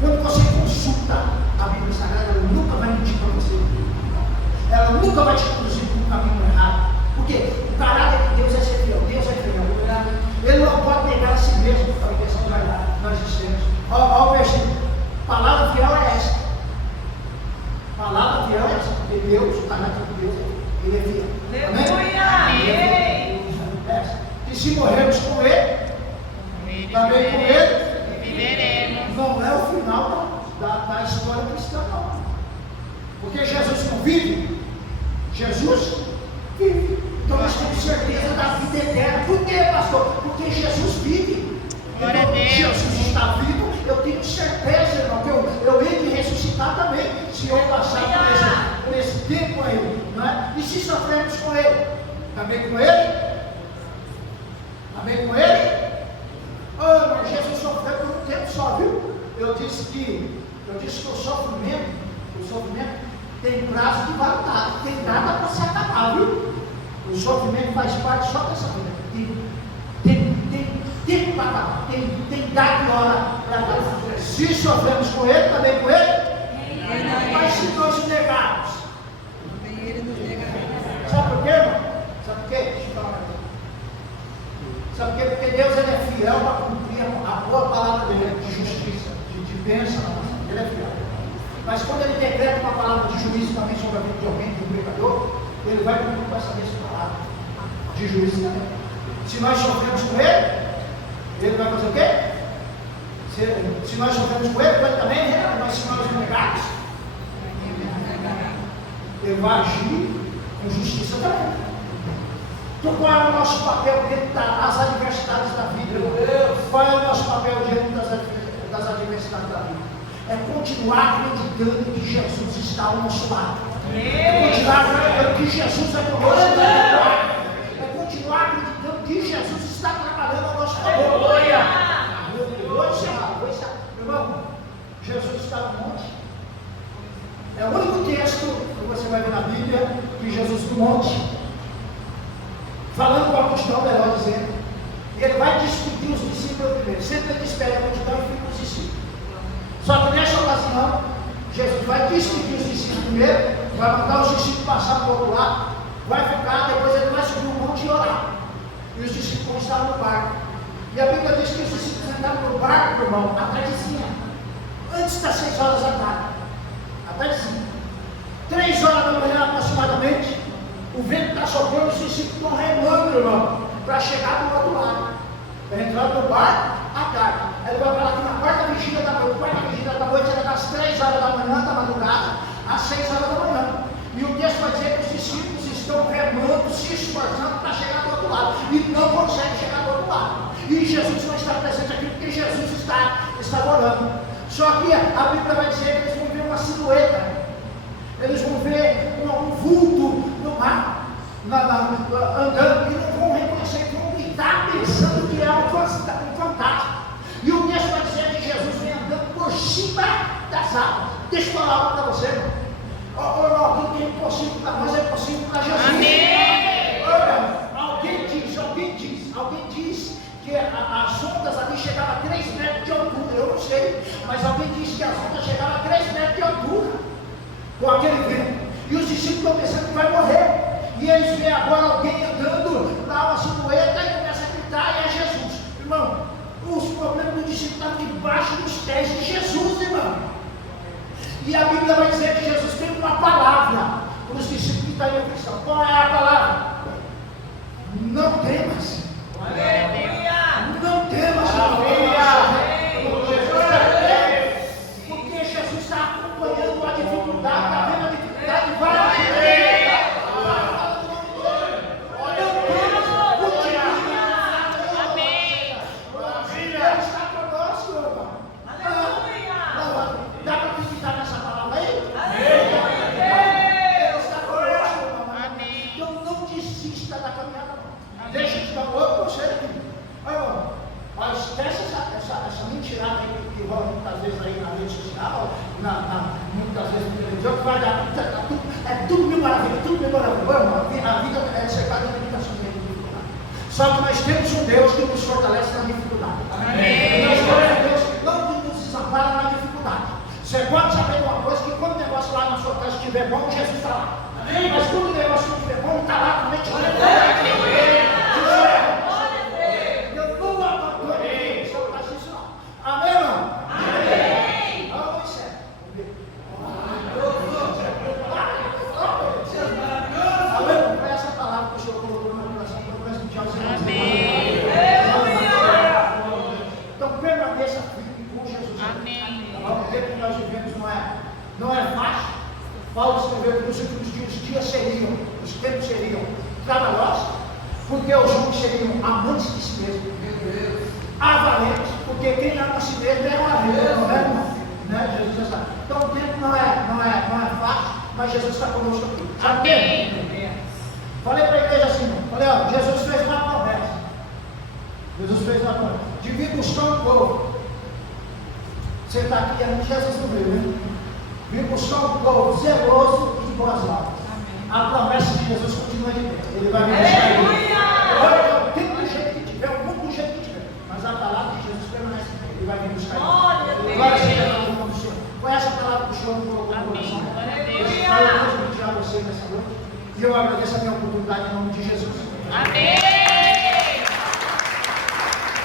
Quando você consulta a Bíblia Sagrada, ela nunca vai mentir para você. Ela nunca vai te conduzir para um caminho errado. Porque o caráter de Deus é ser fiel. Deus é fiel. Ele não pode negar a si mesmo para a questão de verdade. Nós dissemos. Olha o versículo. Palavra fiel é esta. Palavra fiel é esta. Porque Deus, o caráter de Deus, ele é fiel. Amém? E se morrermos com ele, também com ele viveremos. Não é o final da história cristã, não. Porque Jesus não vive. Jesus vive. Então nós temos certeza da vida eterna. Por quê, pastor? Porque Jesus vive. Glória Então, a Deus. Jesus está vivo, eu tenho certeza, irmão, que eu hei de ressuscitar também, se eu passar por esse tempo aí, não é? E se sofremos com ele? Também com ele? Também com ele? Oh, mas Jesus sofreu por um tempo só, viu? Eu disse que o sofrimento tem prazo de validade, tem data para se acabar, viu? O sofrimento faz parte só dessa vida. Tem tempo para acabar, tem data e hora para acabar. Se sofremos com ele, também com ele. Mas se nós negarmos, sabe por quê, irmão? Sabe por quê? Deixa eu falar. Sabe por quê? Porque Deus ele é fiel para cumprir a boa palavra dele, de justiça, de bênção. Ele é fiel. Mas quando ele decreta uma palavra de juízo também sobre a vida de alguém, de um pecador, ele vai cumprir com essa mesma palavra de juízo também. Se nós sofremos com ele vai fazer o quê? Se nós sofremos com ele também, mas se nós negarmos, ele vai agir com justiça também. Então qual é o nosso papel dentro das adversidades da vida? Qual é o nosso papel diante das adversidades da vida? É continuar acreditando que Jesus está ao nosso lado. É continuar acreditando que Jesus é conosco. É continuar acreditando que Jesus está trabalhando ao nosso favor. Irmão, Jesus está no monte. É o único texto que você vai ver na Bíblia que Jesus no monte, falando com a multidão, melhor dizendo, ele vai despedir os discípulos primeiro. Sempre ele despede a multidão e fica os discípulos. Só que nessa ocasião, Jesus vai despedir os discípulos primeiro, vai mandar os discípulos passar para o outro lado, vai ficar, depois ele vai subir um monte e orar. E os discípulos vão estar no barco. E a Bíblia diz que os discípulos entraram no barco, irmão, à tardezinha, antes das 6 horas da tarde. À tardezinha. 3 horas da manhã aproximadamente, o vento está soprando, os discípulos estão remando, irmão, para chegar do outro lado. Entrando no barco à tarde. Ele vai falar que na quarta vigília da noite era das 3 horas da manhã, da madrugada, às 6 horas da manhã. E o texto vai dizer que os discípulos estão remando, se esforçando para chegar do outro lado. E não conseguem chegar do outro lado. E Jesus não está presente aqui porque Jesus está orando. Só que a Bíblia vai dizer que eles vão ver uma silhueta. Eles vão ver um vulto no mar, andando, e não vão reconhecer, vão gritar pensando que é um fantasma. E o texto vai dizer que Jesus vem andando por cima das águas. Deixa eu falar algo para você, irmão. impossível para nós é possível para Jesus. Amém. Olha, alguém diz que as ondas ali chegavam a 3 metros de altura, eu não sei, mas alguém disse que as ondas chegavam a 3 metros de altura com aquele vento. E os discípulos estão pensando que vai morrer. E eles veem agora alguém andando, dá uma silhueta e começa a gritar, e é Jesus. Irmão, os problemas do discípulo estavam debaixo dos pés de Jesus, irmão. E a Bíblia vai dizer que Jesus tem uma palavra para os discípulos que estão em aflição. Qual é a palavra? Não temas. Não temas, porque Jesus está acompanhando a dificuldade, está vendo a dificuldade, vai adiante. Não temas, continue. Amém. Ele está conosco, irmão. Dá para acreditar nessa palavra aí? Ele está conosco, irmão. Amém. Então não desista da caminhada. Deixa eu te dar um outro conselho aqui. Olha, esquece essa mentirada aí que rola muitas vezes aí na rede social, muitas vezes na televisão, que vai dar é tudo mil maravilha, tudo mil maravilha. A vida é cercada de limitações e dificuldade. Só que nós temos um Deus que nos fortalece na dificuldade. Amém. Nós temos um Deus que não nos desampara na dificuldade. Você pode saber uma coisa, que quando o negócio lá na sua casa estiver bom, Jesus está lá. Mas quando o negócio não estiver bom, está lá também te levando. Eu não abandono ele. Amém, irmão? Amém. Vamos ser. Amém. Foi essa palavra que o Senhor colocou no meu coração para presentear os irmãos. Amém. Então permaneça firme com Jesus. Amém. O tempo que nós vivemos não é fácil. Paulo escreveu que nos últimos dias os dias seriam, os tempos seriam trabalhosos, porque os homens seriam amantes de si mesmos, avarentos, porque quem ama a si mesmo é avaro, não é, irmão? Né? Jesus já sabe. Então o tempo não é fácil, mas Jesus está conosco aqui. Amém. Falei para a igreja assim, falei, ó, Jesus fez uma promessa. Jesus fez uma promessa. De vir buscar um povo. Você está aqui, Jesus não veio, né? Vim buscar um povo zeloso e de boas obras. A promessa de Jesus continua de pé. Ele vai me buscar ele. Olha, tem do jeito que tiver, o mundo do jeito que tiver. Mas a palavra de Jesus permanece. Ele vai me buscar ele. Glória seja o nome do Senhor. Foi essa palavra que o Senhor me colocou no coração. Eu quero pedir a você nessa noite. E eu agradeço a minha oportunidade em nome de Jesus. Amém.